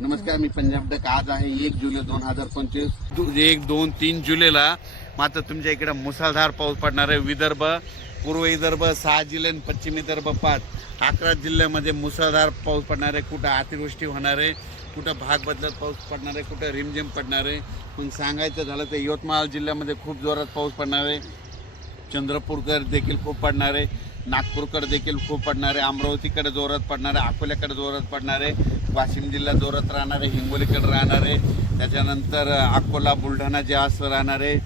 नमस्कार मी पंजाब डक आज आहे एक जुलै दोन हजार पंचवीस. एक दोन तीन जुलैला मात्र तुमच्या इकडे मुसळधार पाऊस पडणार आहे. विदर्भ पूर्व विदर्भ सहा जिल्हे आणि पश्चिम विदर्भ पाच. अकरा जिल्ह्यामध्ये मुसळधार पाऊस पडणार आहे. कुठं अतिवृष्टी होणार आहे कुठं भाग बदलत पाऊस पडणार आहे कुठं रिमझिम पडणार आहे. पण सांगायचं झालं तर यवतमाळ जिल्ह्यामध्ये खूप जोरात पाऊस पडणार आहे. चंद्रपूरकर देखील खूप पडणार आहे. नागपूरकडे देखील खूप पडणार आहे. अमरावतीकडे जोरात पडणार आहे. अकोल्याकडे जोरात पडणार आहे. वाशिम जिल्हा जोरात राहणारे हिंगोलीकडे राहणारे त्याच्यानंतर अकोला बुलढाणा जास्त राहणार आहे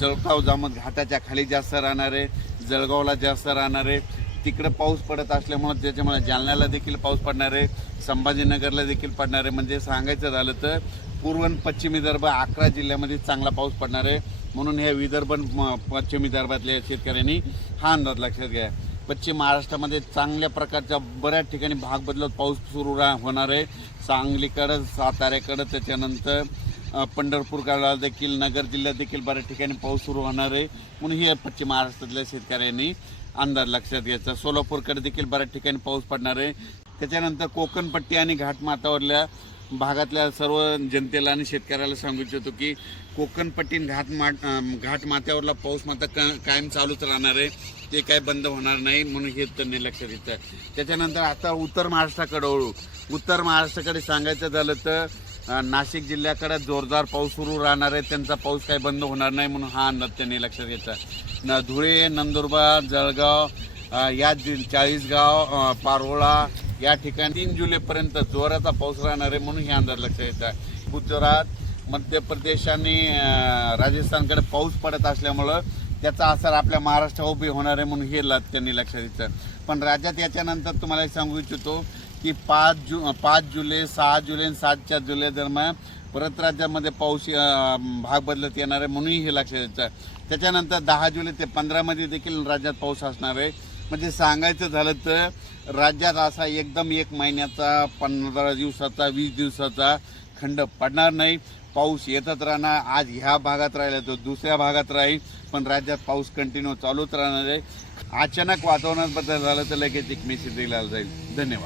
जळगाव जामत घाटाच्या खाली जास्त राहणारे जळगावला जास्त राहणारे तिकडं पाऊस पडत असल्यामुळं त्याच्यामुळे जालन्याला देखील पाऊस पडणार आहे संभाजीनगरला देखील पडणार. आहे म्हणजे सांगायचं झालं तर पूर्व आणि पश्चिम विदर्भ अकरा जिल्ह्यामध्ये चांगला पाऊस पडणार. आहे म्हणून ह्या विदर्भ म- पश्चिम विदर्भातल्या शेतकऱ्यांनी हा अंदाज लक्षात घ्या. पश्चिम महाराष्ट्रामध्ये चांगल्या प्रकारच्या बऱ्याच ठिकाणी भाग बदलत पाऊस सुरू रा होणार आहे. सांगलीकडं साताऱ्याकडं त्याच्यानंतर पंढरपूरकडला देखील नगर जिल्ह्यात देखील बऱ्याच ठिकाणी पाऊस सुरू होणार आहे. म्हणून हे पश्चिम महाराष्ट्रातल्या शेतकऱ्यांनी अंदाज लक्षात घ्यायचा. सोलापूरकडे देखील बऱ्याच ठिकाणी पाऊस पडणार आहे. त्याच्यानंतर कोकणपट्टी आणि घाटमाथावरल्या भागातल्या सर्व जनतेला आणि शेतकऱ्याला सांगू इच्छितो की कोकणपट्टी घाट मा घाटमाथ्यावरला पाऊस मात्र क कायम चालूच राहणार आहे. ते काय बंद होणार नाही म्हणून हे त्यांनी लक्ष देतं त्याच्यानंतर आता उत्तर महाराष्ट्राकडे वळू. उत्तर महाराष्ट्राकडे सांगायचं झालं तर नाशिक जिल्ह्याकडे जोरदार पाऊस सुरू राहणार आहे. त्यांचा पाऊस काही बंद होणार नाही म्हणून हा अंदाज त्यांनी लक्षात घेतला न धुळे नंदुरबार जळगाव या जि- चाळीसगाव पारोळा या ठिकाणी तीन जुलैपर्यंत जोराचा पाऊस राहणार आहे म्हणून हे अंदाज लक्षात येतात गुजरात मध्य प्रदेश आणि राजस्थानकडे पाऊस पडत असल्यामुळं त्याचा असर आपल्या महाराष्ट्रावर उभी होणार आहे म्हणून हे त्यांनी लक्षात घेतलं. पण राज्यात याच्यानंतर तुम्हाला सांगू इच्छितो की पाच जु पाच जुलै सहा जुलै आणि सातच्या जुलै दरम्यान परत राज्यामध्ये पाऊस भाग बदलत येणार आहे म्हणूनही हे लक्षात येतं. त्याच्यानंतर दहा जुलै ते पंधरामध्ये देखील राज्यात पाऊस असणार आहे. म्हणजे सांगायचं झालं तर राज्यात असा एकदम एक महिन्याचा पंधरा दिवसाचा वीस दिवसाचा खंड पडणार नाही. पाऊस येतच राहणार. आज ह्या भागात राहिला तो दुसऱ्या भागात राहील. पण राज्यात पाऊस कंटिन्यू चालूच राहणार आहे. अचानक वातावरणात बदल झालं तर लगेच एक मेसेज दिला जाईल. धन्यवाद.